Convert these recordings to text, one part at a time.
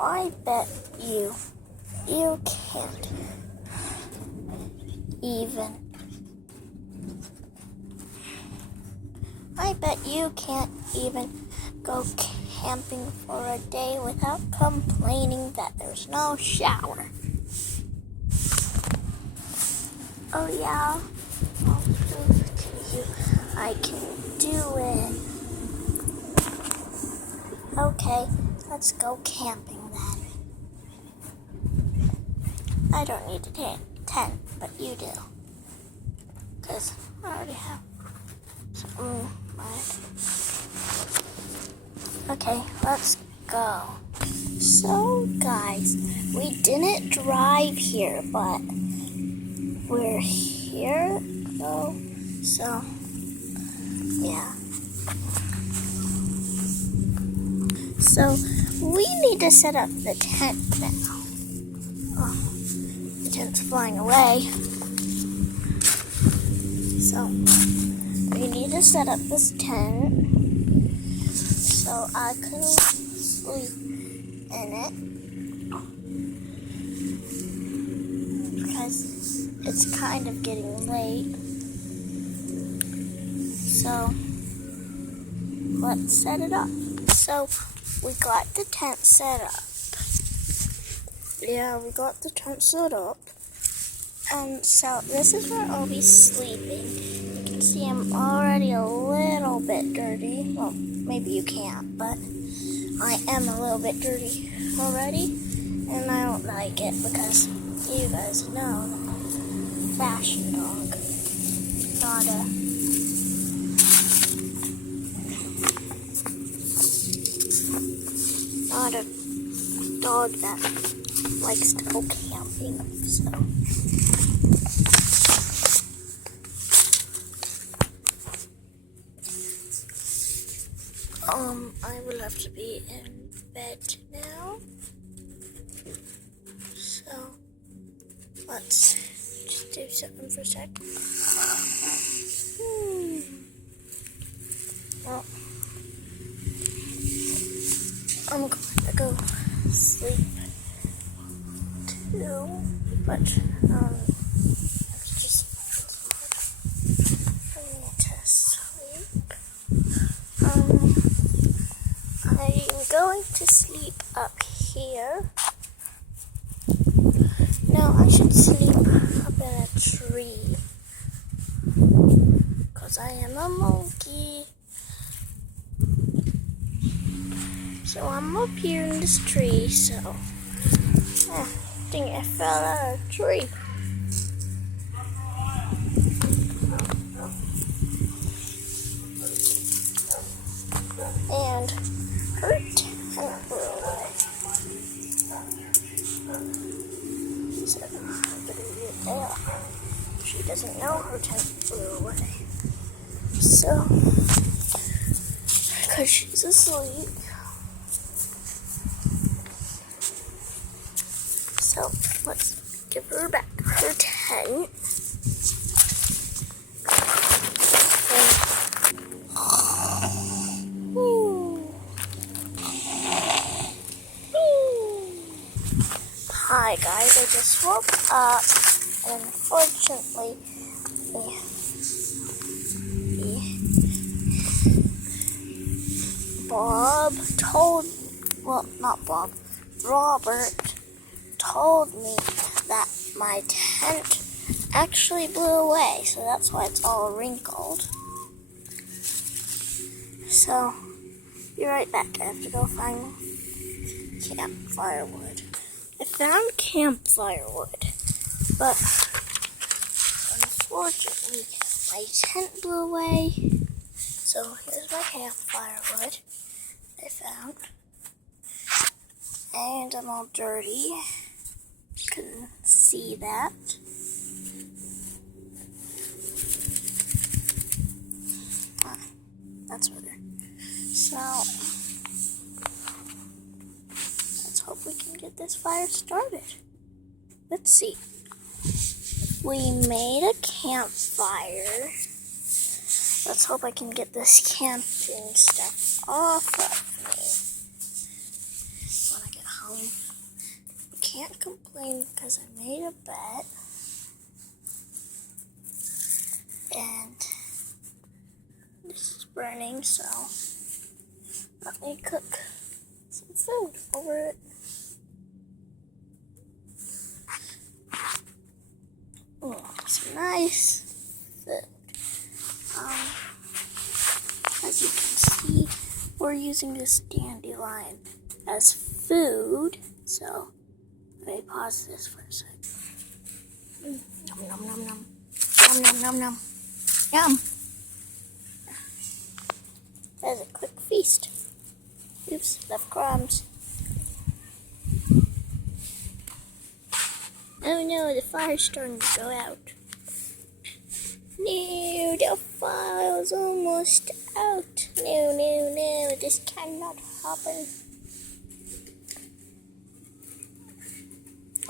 I bet you can't even. I bet you can't even go camping for a day without complaining that there's no shower. Oh yeah, I'll prove it to you. I can do it. Okay, let's go camping then. I don't need a tent, but you do. Because I already have some. Okay, let's go. So guys, we didn't drive here, but we're here though. So yeah. So we need to set up the tent now. Oh, the tent's flying away. So we need to set up this tent so I can sleep in it because it's kind of getting late. So let's set it up. So we got the tent set up. Yeah, we got the tent set up. And so this is where I'll be sleeping. You can see I'm already a little bit dirty. Well, maybe you can't, but I am a little bit dirty already. And I don't like it because you guys know that I'm a fashion dog. Not a dog that likes to go camping, so. I will have to be in bed now. So, let's just do something for a sec. Well, I'm going to go sleep too, but just for me to sleep. I'm going to sleep up here. No, I should sleep up in a tree because I am a monkey. So I'm up here in this tree, so I think I fell out of the tree. And her tent blew away. So I'm gonna get there. She doesn't know her tent blew away. So, because she's asleep. So let's give her back her tent. Hi guys, I just woke up and unfortunately Robert told me that my tent actually blew away, so that's why it's all wrinkled. So, be right back. I have to go find campfire wood. I found campfire wood, but unfortunately my tent blew away. So here's my campfire wood I found. And I'm all dirty. You can see that. That's better. So, let's hope we can get this fire started. Let's see. We made a campfire. Let's hope I can get this camping stuff off of me when I get home. explain because I made a bet. And this is burning, so let me cook some food over it. Some nice food. As you can see, we're using this dandelion as food. So let me pause this for a sec. Nom nom nom nom. Nom nom nom nom. Yum. That's a quick feast. Oops, left crumbs. Oh no, the fire's starting to go out. No, the fire's almost out. No, this cannot happen.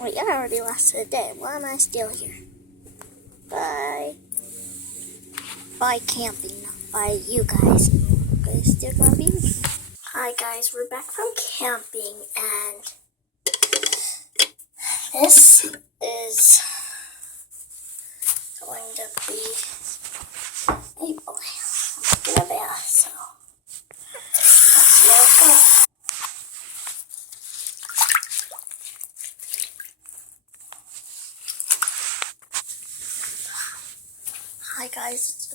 Wait, I already lasted a day. Why am I still here? Bye. Bye camping, not bye you guys. You guys still gonna be with me. Hi guys, we're back from camping and this is going to be a boy. I'm taking a bath, so let's see how it goes. Hi guys, it's